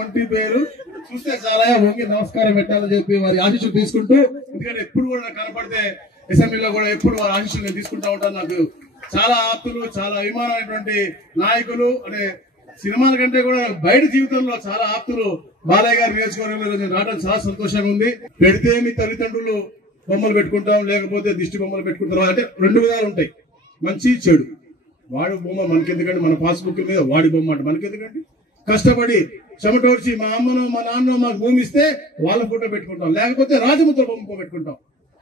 ఒంటి పేరు చూస్తే చాలా వంగి నమస్కారం పెట్టాలని చెప్పి వారి ఆశీస్సులు తీసుకుంటూ, ఎందుకంటే ఎప్పుడు కూడా కనపడితే అసెంబ్లీలో కూడా ఎప్పుడు వారి ఆశీస్సులు నేను తీసుకుంటా ఉంటాను. నాకు చాలా ఆప్తులు, చాలా అభిమానమైనటువంటి నాయకులు, అంటే సినిమాల కంటే కూడా బయట జీవితంలో చాలా ఆప్తులు బాలయ్య గారి నియోజకవర్గంలో రావడం చాలా సంతోషంగా ఉంది. పెడితే మీ తల్లిదండ్రులు బొమ్మలు పెట్టుకుంటాం, లేకపోతే దిష్టి బొమ్మలు పెట్టుకుంటారు. అంటే రెండు విధాలు ఉంటాయి, మంచి చెడు. వాడి బొమ్మ మనకెందుకంటే, మన పాస్బుక్ మీద వాడి బొమ్మ అంటే మనకెందుకంటే, కష్టపడి చెమటోడ్చి మా అమ్మనో మా నాన్నో మాకు భూమి ఇస్తే వాళ్ళ ఫోటో పెట్టుకుంటాం, లేకపోతే రాజముద్ర బొమ్మ పెట్టుకుంటాం.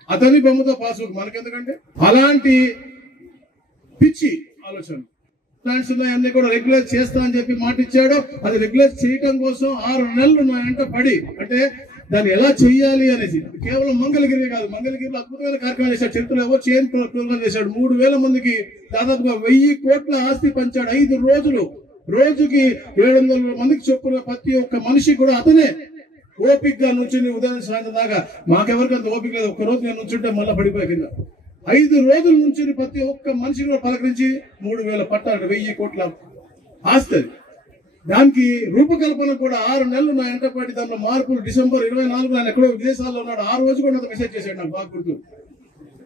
అతని బొమ్మతో పాస్బుక్ మనకెందుకంటే, అలాంటి పిచ్చి ఆలోచన ప్లాన్స్ ఉన్నాయన్నీ కూడా రెగ్యులర్ చేస్తా అని చెప్పి మాట ఇచ్చాడు. అది రెగ్యులర్ చేయటం కోసం 6 నెలలు నా వెంట పడి, అంటే దాన్ని ఎలా చెయ్యాలి అనేసి. కేవలం మంగళగిరి కాదు, మంగళగిరిలో అద్భుతమైన కార్యక్రమాలు చేశాడు. చరిత్రలో ఎవరు చేయని ప్రోగ్రాం చేశాడు. 3000 మందికి దాదాపుగా 1000 కోట్ల ఆస్తి పంచాడు. 5 రోజులు, రోజుకి 700 మందికి చొప్పున ప్రతి ఒక్క మనిషి కూడా అతనే ఓపిక్ గా నుంచుని ఉదయం సాయంత్రం దాకా. మాకెవరికంత ఓపిక లేదు. ఒక్కరోజు నేను నుంచుంటే మళ్ళీ పడిపోయి కింద. 5 రోజుల నుంచి ప్రతి ఒక్క మనిషి కూడా పలకరించి 3000 పట్టాడు. 1000 కోట్ల ఆస్తి. దానికి రూపకల్పన కూడా 6 నెలలు నా ఎంటపాటి. దాంట్లో మార్పులు డిసెంబర్ 24 ఆయన ఎక్కడో విదేశాల్లో ఉన్నాడు. ఆ రోజు కూడా నాకు మెసేజ్ చేశాడు, నాకు బాగా గుర్తు.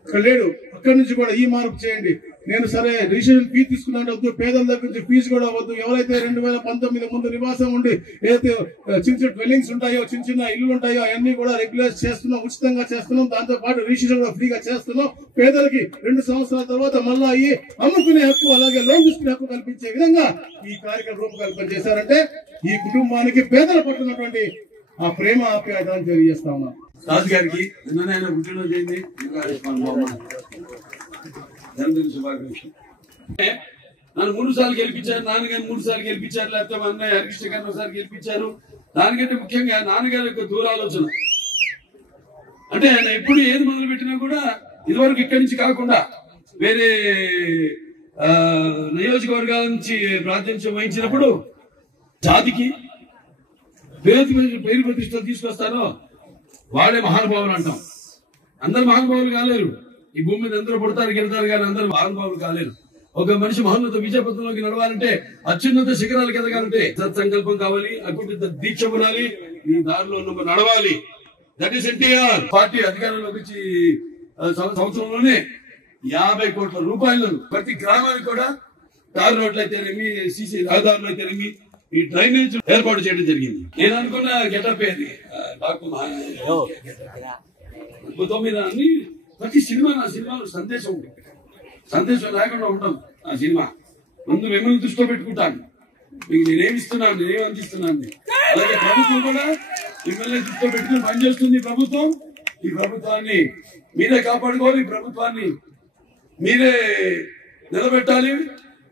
ఇక్కడ లేడు, అక్కడి నుంచి కూడా ఈ మార్పు చేయండి. నేను సరే రిజిస్ట్రేషన్ ఫీజు తీసుకున్నాను, వద్దు, పేదల దగ్గర నుంచి ఫీజు కూడా వద్దు. ఎవరైతే 2019 ముందు నివాసం ఉండి ఏదైతే చిన్న చిన్న డ్వెల్లింగ్స్ ఉంటాయో, చిన్న చిన్న ఇల్లు ఉంటాయో, అవన్నీ కూడా రెగ్యులర్ చేస్తున్నాం, ఉచితంగా చేస్తున్నాం. దాంతో పాటు రిజిస్ట్రేషన్ కూడా ఫ్రీగా చేస్తున్నాం. పేదలకి 2 సంవత్సరాల తర్వాత మళ్ళా అయ్యి అమ్ముకునే హక్కు, అలాగే లోన్ తీసుకునే హక్కు కల్పించే విధంగా ఈ కార్యక్రమం రూపకల్పన చేశారంటే ఈ కుటుంబానికి పేదల పట్టున్నటువంటి ఆ ప్రేమ ఆప్యాయతను తెలియజేస్తా ఉన్నాం. రాజు గారికి నిన్న పుట్టినరోజు అయింది. శుభాకాంక్షలు. నన్ను 3 సార్లు గెలిపించారు, నాన్నగారిని 3 సార్లు గెలిపించారు, లేకపోతే మా అన్నయ్య హరికృష్ణ గారిని ఒకసారి గెలిపించారు. దానికంటే ముఖ్యంగా నాన్నగారి యొక్క దూరాలోచన. అంటే ఆయన ఎప్పుడు ఏది మొదలు పెట్టినా కూడా ఇదివరకు ఇక్కడి నుంచి కాకుండా వేరే నియోజకవర్గాల నుంచి ప్రాతినిధ్యం వహించినప్పుడు జాతికి పేరు ప్రతిష్టలు తీసుకొస్తారో వాళ్ళే మహానుభావులు అంటాం. అందరు మహానుభావులు కాలేరు. ఈ భూమి మీద అందరూ పుడతారు, గెలుతారు, కానీ అందరూ మహానుభావులు కాలేరు. ఒక మనిషి మహోన్నత విజయపథంలోకి నడవాలంటే, అత్యున్నత శిఖరాలకు ఎదగాలంటే సత్సంకల్పం కావాలి, అకుంఠిత దీక్ష ఉండాలి, ఈ దారిలో నువ్వు నడవాలి. That is NTR. పార్టీ అధికారంలోకి వచ్చి సంవత్సరంలోనే 50 కోట్ల రూపాయలను ప్రతి గ్రామానికి కూడా తారు రోడ్లు అయితేనేమి, సీసీ రహదారులు అయితేనేమి, ఈ డ్రైనేజ్ ఏర్పాటు చేయడం జరిగింది. నేను అనుకున్న గెటప్ ఏది అద్భుతం మీద అన్ని ప్రతి సినిమా, నా సినిమాలో సందేశం ఉంది. సందేశం లేకుండా ఉంటాం. ఆ సినిమా ముందు మిమ్మల్ని దృష్టిలో పెట్టుకుంటాను. మీకు నేనేమిస్తున్నాను, నేనేం అందిస్తున్నాను. అలాగే ప్రభుత్వం కూడా మిమ్మల్ని దృష్టిలో పెట్టుకుని పనిచేస్తుంది. ప్రభుత్వం, ఈ ప్రభుత్వాన్ని మీరే కాపాడుకోవాలి, ఈ ప్రభుత్వాన్ని మీరే నిలబెట్టాలి.